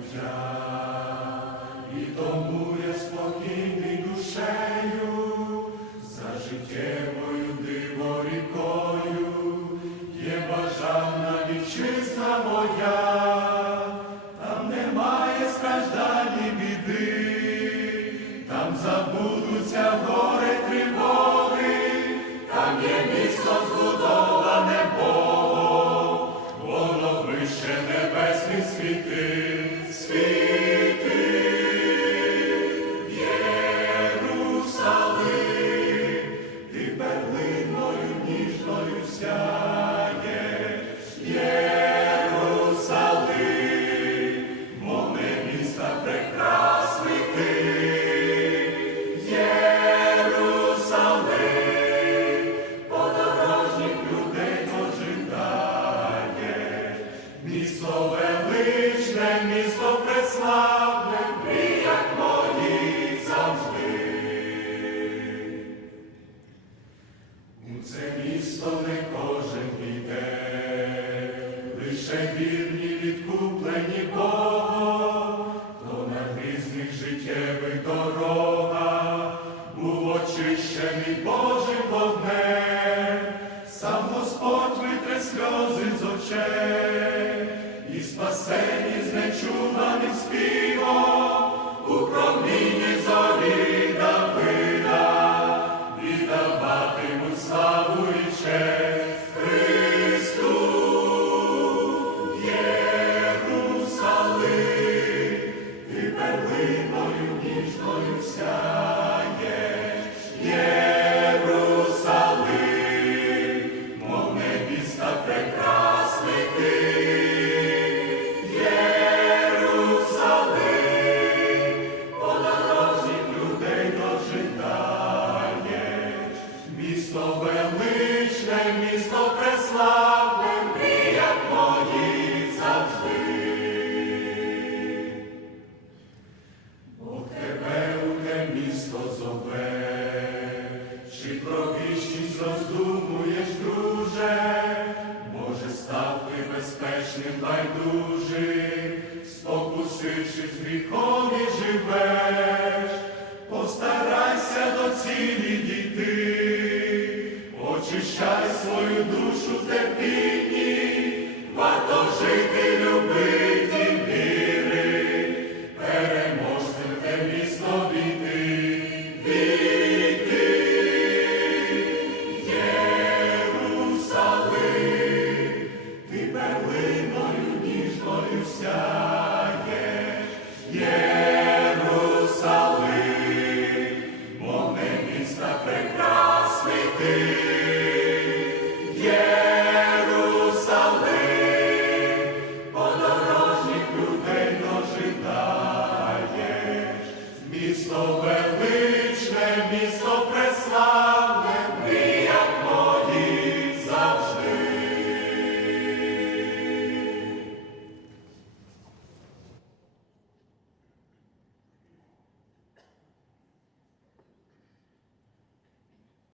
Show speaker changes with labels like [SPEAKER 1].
[SPEAKER 1] життя, і тому я спокійний душею, за життєвою диворікою, є бажана вітчизна моя, величне, місто преславне, мріях завжди. У це місто не кожен піде, лише вірні відкуплені Богом, хто на різних життєвих дорогах був очищений Божим вогнем, сам Господь витре сльози з і спасені з нечуваним співом байдужим, спокусившись гріхом і живеш,